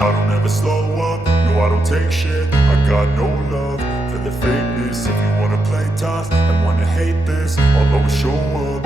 I don't ever slow up, no I don't take shit. I got no love for the fakeness. If you wanna play tough and wanna hate this, I'll always show up.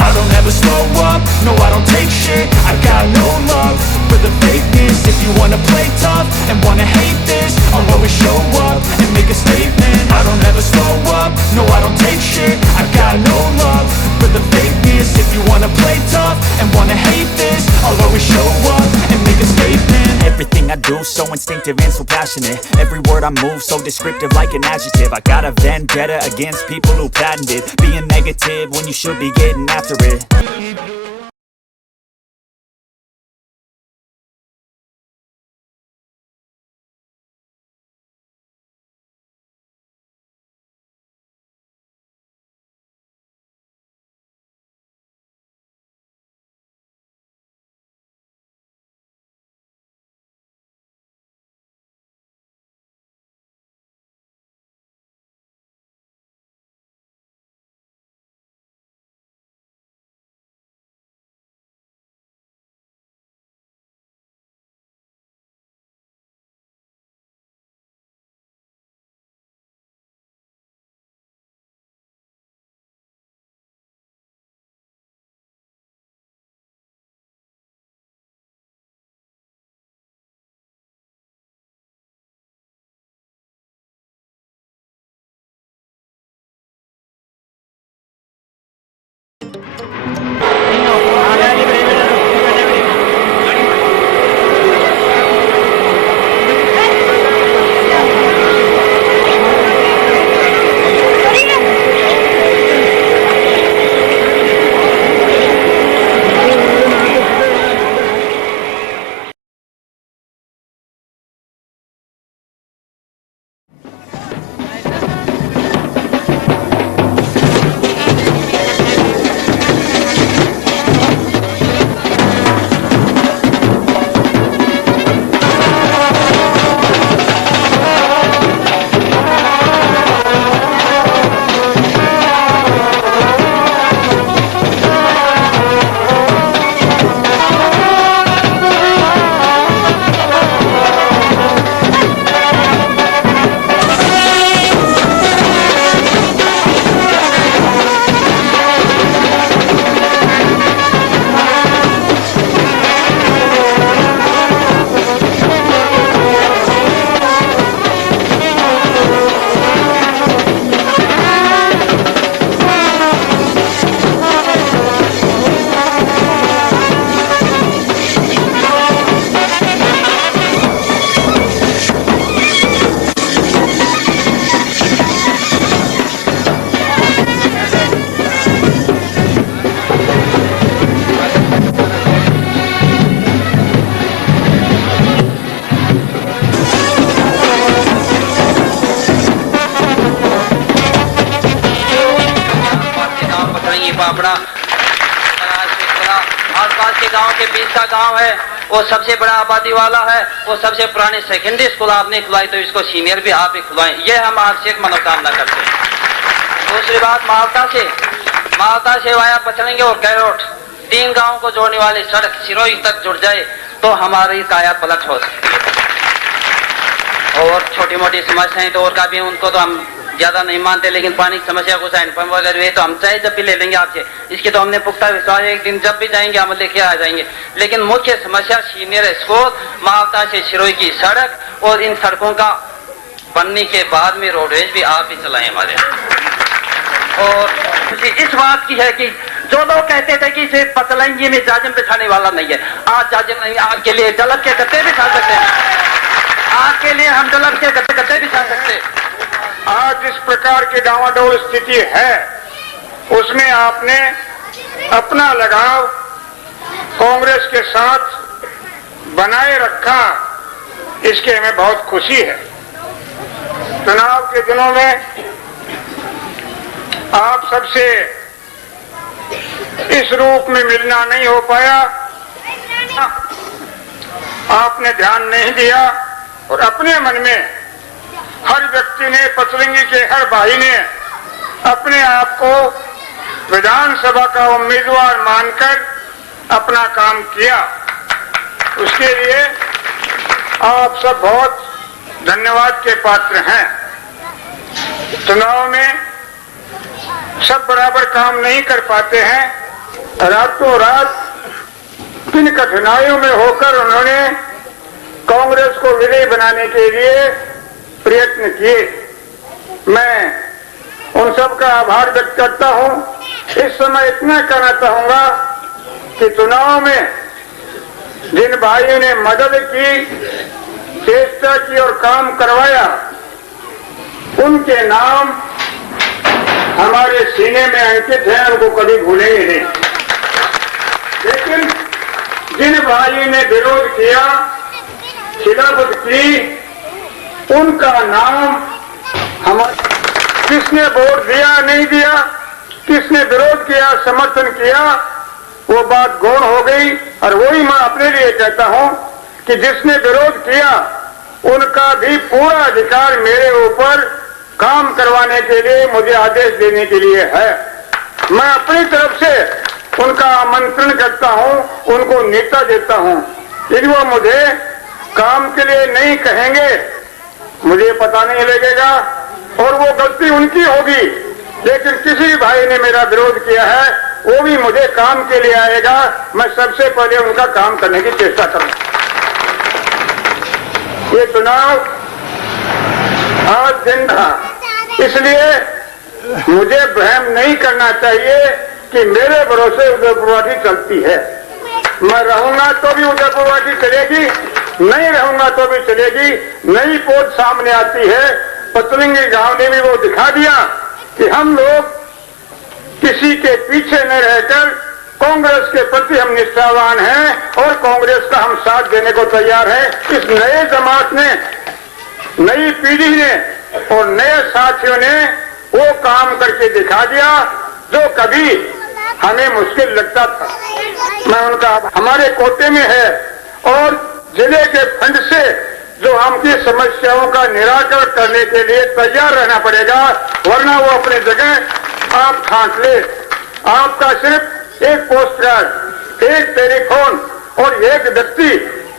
I don't ever slow up, no I don't take shit. I got no love for the fakeness. If you wanna play tough and wanna hate this, I'll always show up and make a statement. I don't ever slow up, no I don't take shit. I got no love for the fakeness. If you wanna play tough and wanna hate this, I'll always show up and make a statement. Everything I do so instinctive and so passionate. Every word I move so descriptive like an adjective. I got a vendetta against people who patented being negative when you should be getting after it. की पापड़ा आसपास के गांव के बीच का गांव है, वो सबसे बड़ा आबादी वाला है, वो सबसे पुरानी सेकेंडरी स्कूल आपने खुलवाई तो इसको सीनियर भी आप ही खुलवाएं, ये हम आपसे एक मनोकामना करते हैं। दूसरी बात, मालता से वाया पचलेंगे और कैरोट 3 गांव को जोड़ने वाली सड़क सिरोही तक जुड़ जाए तो हमारी काया पलट हो सकती है। और छोटी मोटी समस्याएं तो और का भी, उनको तो हम ज्यादा नहीं मानते, लेकिन पानी की समस्या को हैंडपंप वगैरह हुए तो हम चाहे जब भी ले लेंगे आपसे, इसकी तो हमने पुख्ता विश्वास, एक दिन जब भी जाएंगे हम लेके आ जाएंगे। लेकिन मुख्य समस्या सीनियर स्कूल, मालता से सिरोही की सड़क और इन सड़कों का बनने के बाद में रोडवेज भी आप ही चलाएं हमारे। और इस बात की है कि जो लोग कहते थे कि इसे पतलंगी में जाजिम बिछाने वाला नहीं है, आज जाजिम नहीं, आग के लिए जलक के गत्ते बिछा सकते हैं, आग के लिए हम जलक के गत्ते बिछा सकते हैं। आज जिस प्रकार की डावाडोल स्थिति है उसमें आपने अपना लगाव कांग्रेस के साथ बनाए रखा, इसके हमें बहुत खुशी है। चुनाव के दिनों में आप सबसे इस रूप में मिलना नहीं हो पाया, आपने ध्यान नहीं दिया और अपने मन में हर व्यक्ति ने, पचलंगी के हर भाई ने अपने आप को विधानसभा का उम्मीदवार मानकर अपना काम किया। उसके लिए आप सब बहुत धन्यवाद के पात्र हैं। चुनाव में सब बराबर काम नहीं कर पाते हैं। रातों रात किन कठिनाइयों में होकर उन्होंने कांग्रेस को विजयी बनाने के लिए प्रयत्न किए। मैं उन सब का आभार व्यक्त करता हूं। इस समय इतना कहना चाहूंगा कि चुनाव में जिन भाइयों ने मदद की, चेष्टा की और काम करवाया, उनके नाम हमारे सीने में अंकित है, उनको कभी भूलेंगे नहीं। लेकिन जिन भाइयों ने विरोध किया, खिलाफत की, उनका नाम हमारे, किसने वोट दिया नहीं दिया, किसने विरोध किया समर्थन किया, वो बात गौण हो गई। और वही मैं अपने लिए कहता हूं कि जिसने विरोध किया उनका भी पूरा अधिकार मेरे ऊपर काम करवाने के लिए, मुझे आदेश देने के लिए है। मैं अपनी तरफ से उनका आमंत्रण करता हूं, उनको नेता देता हूं। यदि वो मुझे काम के लिए नहीं कहेंगे, मुझे पता नहीं लगेगा और वो गलती उनकी होगी। लेकिन किसी भाई ने मेरा विरोध किया है, वो भी मुझे काम के लिए आएगा, मैं सबसे पहले उनका काम करने की चेष्टा करूंगा। ये चुनाव आज दिन था, इसलिए मुझे भ्रम नहीं करना चाहिए कि मेरे भरोसे उदयपुरवासी चलती है। मैं रहूंगा तो भी उदयपुरवासी चलेगी, नहीं रहूंगा तो भी चलेगी। नई पोस्ट सामने आती है। पचलंगी गांव ने भी वो दिखा दिया कि हम लोग किसी के पीछे न रहकर कांग्रेस के प्रति हम निष्ठावान हैं और कांग्रेस का हम साथ देने को तैयार हैं। इस नए जमात ने, नई पीढ़ी ने और नए साथियों ने वो काम करके दिखा दिया जो कभी हमें मुश्किल लगता था। मैं उनका, हमारे कोटे में है और जिले के फंड से जो हमकी समस्याओं का निराकरण करने के लिए तैयार रहना पड़ेगा, वरना वो अपने जगह आप छांट ले। आपका सिर्फ एक पोस्ट कार्ड, एक टेलीफोन और एक व्यक्ति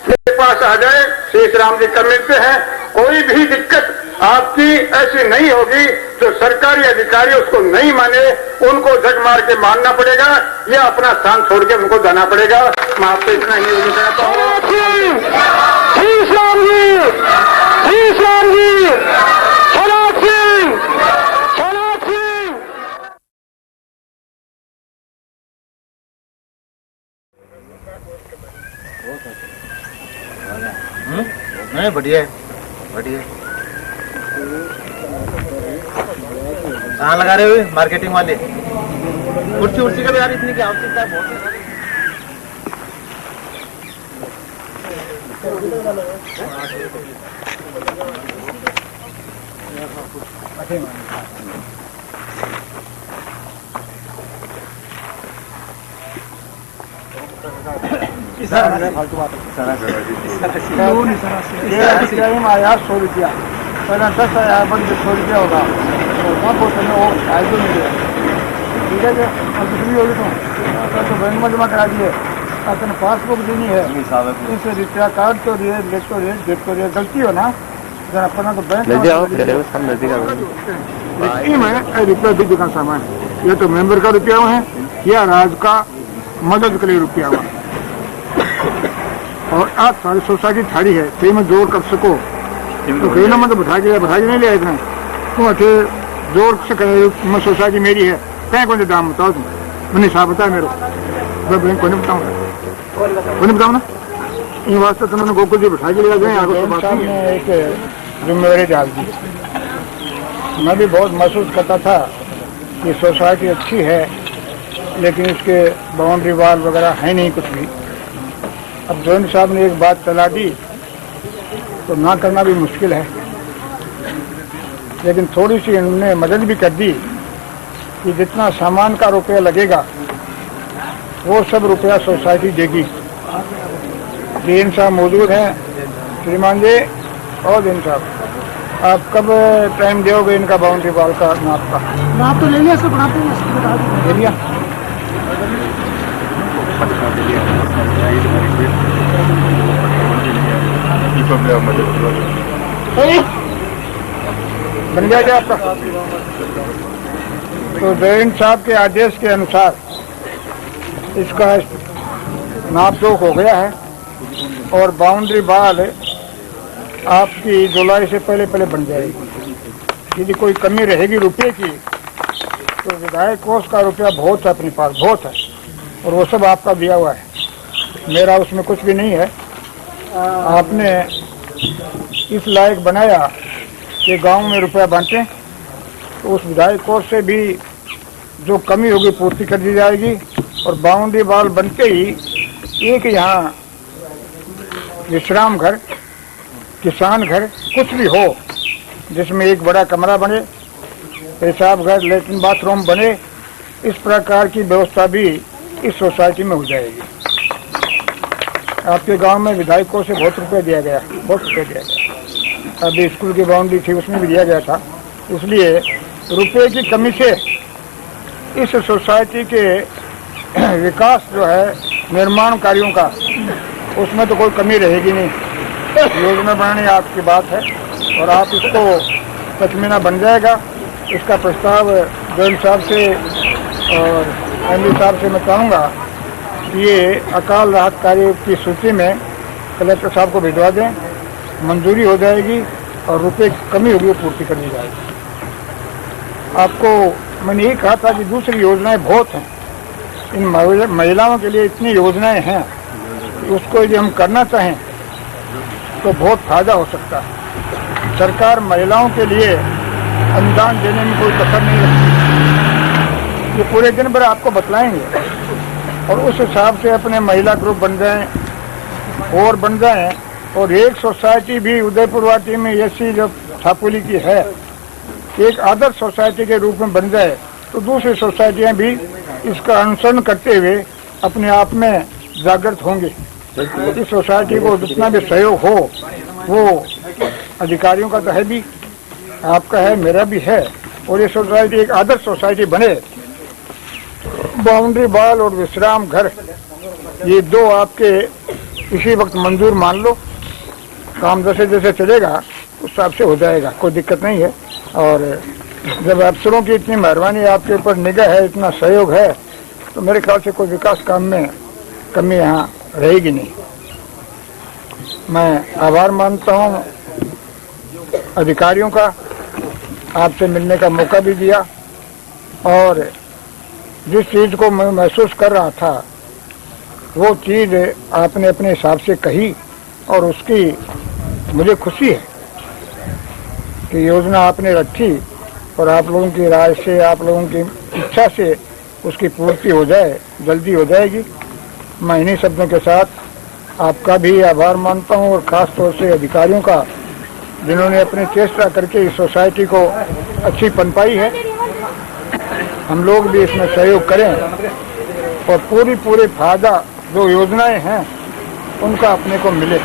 मेरे पास आ जाए, शेष राम जी कर मिलते हैं, कोई भी दिक्कत आपकी ऐसी नहीं होगी जो सरकारी अधिकारी उसको नहीं माने, उनको जग मार के मानना पड़ेगा या अपना स्थान छोड़ के उनको जाना पड़ेगा। मैं आपसे इतना ही निवेदन करता हूँ। नहीं, बढ़िया है, बढ़िया। कहाँ लगा रहे हो मार्केटिंग वाले? कुर्सी उर्सी का भी यार इतनी की आवश्यकता है, बहुत टाइम आया 100 रुपया, पहले 10 आया, बंद 100 रुपया होगा, और वो फायदे नहीं दिया। ठीक है, और दूसरी होगी तो बैंक में जमा करा दिए, अपने पासबुक देनी है, इसे रुपया काट तो रही है, ले तो रही है, देख तो रही है, गलती हो ना, जरा अपना तो बैंक रुपया भी का सामान, ये तो मेंबर का रुपया है या राज का मदद के लिए रुपया हुआ। और आज सारी सोसाइटी थारी है, कहीं में जोड़ कर सको तो कहीं ना मतलब बैठा के नहीं लिया इतना, तुम अच्छे जोड़ से कहे सोसाइटी मेरी है, कहीं कौन से दाम बताओ तुम, मैंने हिसाब बताया मेरे बैंक को नहीं बताऊँ ना, इन वास्ते तुमने गोकुल जी बैठा के लिया जाए। एक जिम्मेवारी डाल दी, मैं भी बहुत महसूस करता था कि सोसाइटी अच्छी है लेकिन इसके बाउंड्री वाल वगैरह है नहीं कुछ भी। अब जोन साहब ने एक बात चला दी तो ना करना भी मुश्किल है, लेकिन थोड़ी सी उन्होंने मदद भी कर दी कि जितना सामान का रुपया लगेगा वो सब रुपया सोसाइटी देगी। दीन साहब मौजूद हैं, श्रीमान जी और दीन साहब, आप कब टाइम दोगे इनका बाउंड्री वाल का नाप का? नाप तो ले लिया, सब बनाते हैं, ले लिया। बन गया क्या आपका? तो जैन साहब के आदेश के अनुसार इसका नाप जोख हो गया है और बाउंड्री वाल आपकी जुलाई से पहले बन जाएगी। यदि कोई कमी रहेगी रुपये की तो विधायक कोष का रुपया बहुत है अपने पास, बहुत है, और वो सब आपका दिया हुआ है, मेरा उसमें कुछ भी नहीं है। आपने इस लायक बनाया कि गांव में रुपया बांटें तो उस विधायक कोष से भी जो कमी होगी पूर्ति कर दी जाएगी। और बाउंड्री वाल बनते ही एक यहाँ विश्राम घर, किसान घर कुछ भी हो जिसमें एक बड़ा कमरा बने, पेशाब घर, लेट्रिन बाथरूम बने, इस प्रकार की व्यवस्था भी इस सोसाइटी में हो जाएगी। आपके गांव में विधायकों से बहुत रुपये दिया गया, बहुत रुपये दिया गया। अभी स्कूल की बाउंड्री थी उसमें भी दिया गया था, इसलिए रुपये की कमी से इस सोसाइटी के विकास जो है निर्माण कार्यों का उसमें तो कोई कमी रहेगी नहीं। योजना बनाने आपकी बात है और आप इसको तकमीना बन जाएगा। इसका प्रस्ताव जैन साहब से और एमडी साहब से मैं चाहूँगा कि ये अकाल राहत कार्य की सूची में कलेक्टर साहब को भिजवा दें, मंजूरी हो जाएगी और रुपये की कमी होगी वो पूर्ति कर दी जाएगी। आपको मैंने ये कहा था कि दूसरी योजनाएं बहुत हैं, इन महिलाओं के लिए इतनी योजनाएं हैं कि उसको यदि हम करना चाहें तो बहुत फायदा हो सकता है। सरकार महिलाओं के लिए अनुदान देने में कोई कसर नहीं रखती, ये पूरे दिन भर आपको बतलाएंगे और उस हिसाब से अपने महिला ग्रुप बन जाएं और बन जाएं। और एक सोसाइटी भी उदयपुर वाटी में ऐसी जो छापुली की है एक आदर्श सोसाइटी के रूप में बन जाए तो दूसरी सोसाइटियां भी इसका अनुसरण करते हुए अपने आप में जागृत होंगे। इस सोसाइटी को जितना भी सहयोग हो वो अधिकारियों का तो है भी, आपका है, मेरा भी है, और ये सोसाइटी एक आदर्श सोसाइटी बने। बाउंड्री वाल और विश्राम घर ये दो आपके इसी वक्त मंजूर मान लो, काम जैसे जैसे चलेगा उस हिसाब से हो जाएगा, कोई दिक्कत नहीं है। और जब अफसरों की इतनी मेहरबानी आपके ऊपर निगाह है, इतना सहयोग है, तो मेरे ख्याल से कोई विकास काम में कमी यहाँ रहेगी नहीं। मैं आभार मानता हूँ अधिकारियों का, आपसे मिलने का मौका भी दिया और जिस चीज़ को मैं महसूस कर रहा था वो चीज़ आपने अपने हिसाब से कही और उसकी मुझे खुशी है कि योजना आपने रखी और आप लोगों की राय से, आप लोगों की इच्छा से उसकी पूर्ति हो जाए, जल्दी हो जाएगी। मैं इन्हीं शब्दों के साथ आपका भी आभार मानता हूँ और ख़ास तौर से अधिकारियों का जिन्होंने अपनी चेष्टा करके इस सोसाइटी को अच्छी पनपाई है। हम लोग भी इसमें सहयोग करें और पूरे फायदा जो योजनाएं हैं उनका अपने को मिले।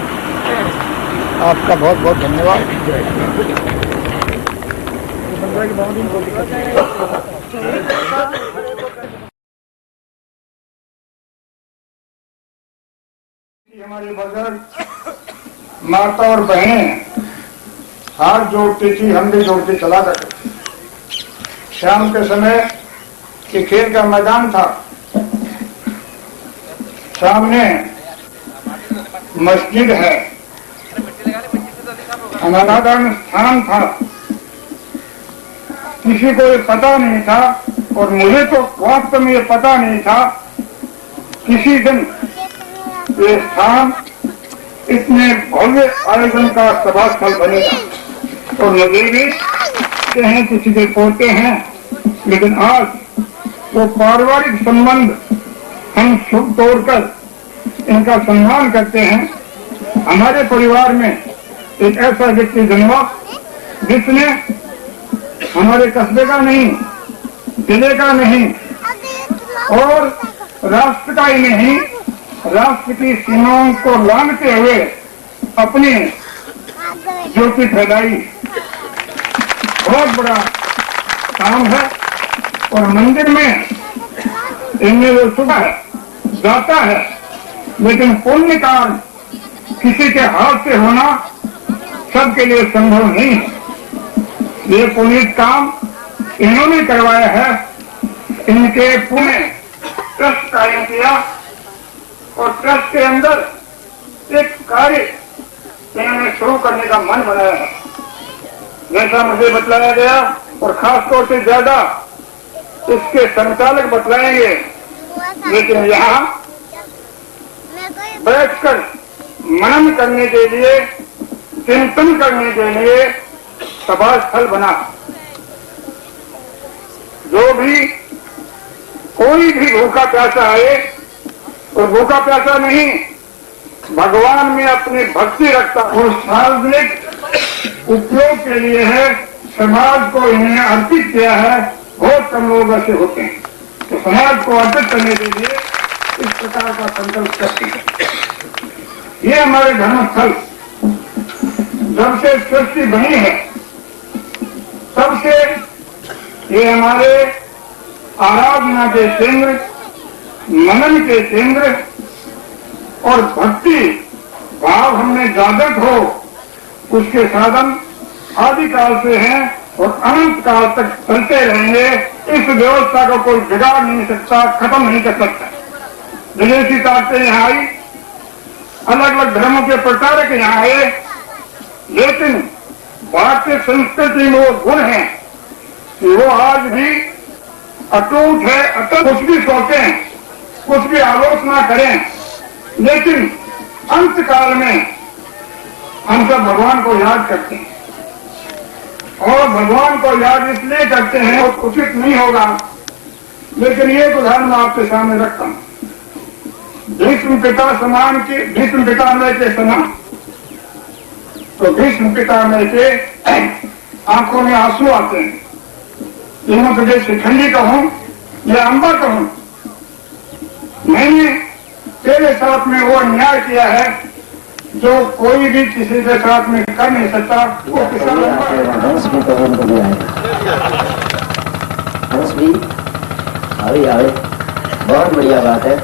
आपका बहुत बहुत धन्यवाद। हमारी बुजुर्ग माता और बहनें हाथ जोड़ती थी, हम भी जोड़ते चला करते थे। शाम के समय के खेल का मैदान था, सामने मस्जिद है, हमारा स्थान था। किसी को ये पता नहीं था और मुझे तो वास्तव में ये पता नहीं था किसी दिन ये स्थान इतने भव्य आयोजन का सभा स्थल बनेगा। और मुझे भी कहें किसी के पोते हैं, लेकिन आज वो पारिवारिक संबंध हम शुभ तोड़कर इनका सम्मान करते हैं। हमारे परिवार में एक ऐसा व्यक्ति जन्मा जिसने हमारे कस्बे का नहीं, जिले का नहीं और राष्ट्र का ही नहीं, राष्ट्र की सीमाओं को लांघते हुए अपनी ज्योति फैलाई। बहुत बड़ा काम है। और मंदिर में इनमें जो सुबह जाता है, लेकिन पुण्य कार्य किसी के हाथ से होना सबके लिए संभव नहीं है। ये पुनीत काम इन्होंने करवाया है। इनके पुण्य ट्रस्ट कायम किया और ट्रस्ट के अंदर एक कार्य इन्होंने शुरू करने का मन बनाया है, जैसा मुझे बतलाया गया। और खास तौर से ज्यादा इसके संचालक बतलाएंगे, लेकिन यहाँ बैठकर मनन करने के लिए, चिंतन करने के लिए सभा स्थल बना। जो भी कोई भी भूखा प्यासा आए, और भूखा प्यासा नहीं, भगवान में अपनी भक्ति रखता और सार्वजनिक उपयोग के लिए है, समाज को इन्हें अर्पित किया है। बहुत कम लोग ऐसे होते हैं तो समाज को अर्पित करने के लिए इस प्रकार का संकल्प करते हैं। ये हमारे धर्मस्थल जब से सृष्टि बनी है तब से ये हमारे आराधना के केंद्र, मनन के केंद्र और भक्ति भाव हमने जागृत हो उसके साधन आदिकाल से हैं और अनंत काल तक चलते रहेंगे। इस व्यवस्था को कोई बिगाड़ नहीं सकता, खत्म नहीं कर सकता। विदेशी ताकतें यहाँ आई, अलग अलग धर्मों के प्रचारक यहाँ आए, लेकिन भारतीय संस्कृति में वो गुण है कि वो आज भी अटूट है। अटल कुछ भी सोचें, कुछ भी आलोचना करें, लेकिन अंत काल में हम सब भगवान को याद करते हैं। और भगवान को याद इसलिए करते हैं, वो उचित नहीं होगा, लेकिन ये उदाहरण मैं आपके सामने रखता हूँ। भीष्म पिता समान के, भीष्म पितामह के समान, तो भीष्म पितामह के आंखों में आंसू आते हैं। ये मैं तुझे शिखंडी कहूं या अंबा कहूं, मैंने तेरे साथ में वो अन्याय किया है जो कोई भी किसी के साथ में कर नहीं सकता। वो हंस भी कभी आए, हंस भी आवे, बहुत बढ़िया बात है।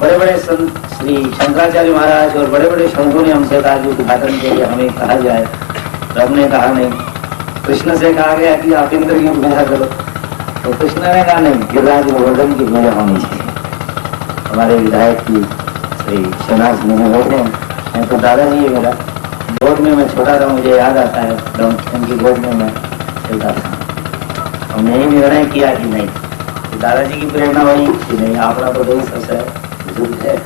बड़े बड़े संत श्री शंकराचार्य महाराज और बड़े बड़े संतों ने हमसे कहा कि उद्घाटन के लिए हमें कहा जाए, तो हमने कहा नहीं। कृष्ण से कहा गया कि आप इंद्र की पूजा करो, तो कृष्ण ने कहा नहीं, गिरिराज गोवर्धन की पूजा होनी चाहिए। हमारे विधायक की श्री शिवनाथ जी ने बोलते हैं, मैं तो दादाजी है मेरा, गोद में मैं छोटा था, मुझे याद आता है उनकी गोद में मैं चलता था। हमने ही निर्णय किया कि नहीं, तो दादाजी की प्रेरणा हुई कि नहीं, आपका तो देश सबसे बुजुर्ग है।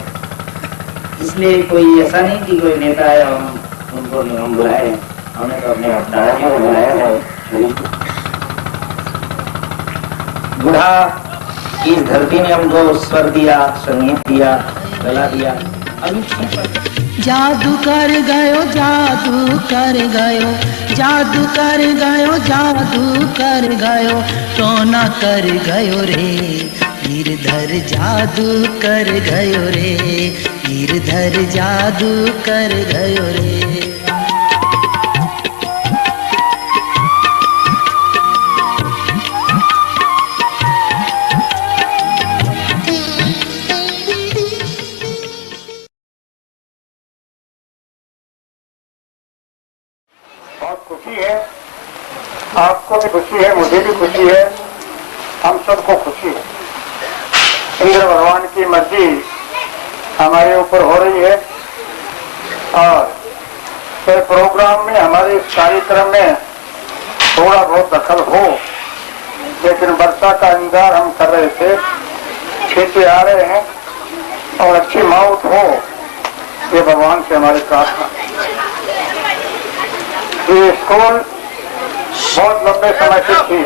इसलिए कोई ऐसा नहीं कि कोई नेता है हम उनको हम बुलाए, हमने तो अपने दादाजी को बुलाया है। बूढ़ा इस धरती ने हमको स्वर दिया, संगीत दिया, गला दिया। जादू कर गयो, जादू कर गयो, जादू कर गयो, जादू कर गयो, टोना कर गयो रे गिरधर जादू कर गयो रे, गिरधर जादू कर गयो रे। बहुत खुशी है, आपको भी खुशी है, मुझे भी खुशी है, हम सबको खुशी है। इंद्र भगवान की मर्जी हमारे ऊपर हो रही है और फिर प्रोग्राम में हमारे इस कार्यक्रम में थोड़ा बहुत दखल हो, लेकिन वर्षा का इंतजार हम कर रहे थे, खेते आ रहे हैं और अच्छी मौत हो, ये भगवान से हमारी प्रार्थना। ये स्कूल बहुत लंबे समय से थी,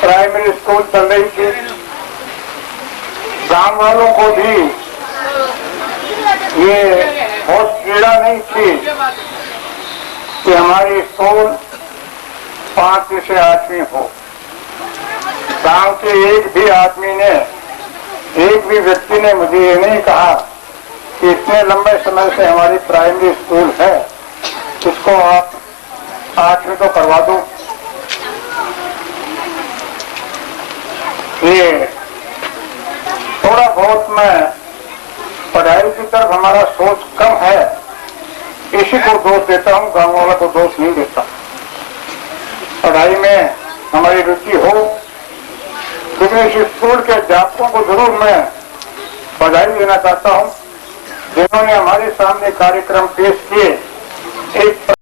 प्राइमरी स्कूल चल रही थी, गांव वालों को भी ये बहुत पीड़ा नहीं थी कि हमारी स्कूल 5वीं से 8वीं हो। गांव के एक भी आदमी ने, एक भी व्यक्ति ने मुझे ये नहीं कहा कि इतने लंबे समय से हमारी प्राइमरी स्कूल है, इसको आप 8वीं तो करवा दो। ये थोड़ा बहुत मैं पढ़ाई की तरफ हमारा सोच कम है, इसी को दोष देता हूँ, गांव वाला को दोष नहीं देता। पढ़ाई में हमारी रुचि हो, लेकिन इस स्कूल के अध्यापकों को जरूर मैं बधाई देना चाहता हूँ, जिन्होंने हमारे सामने कार्यक्रम पेश किए। एक